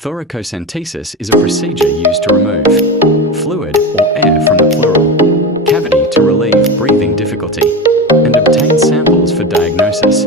Thoracocentesis is a procedure used to remove fluid or air from the pleural cavity to relieve breathing difficulty and obtain samples for diagnosis.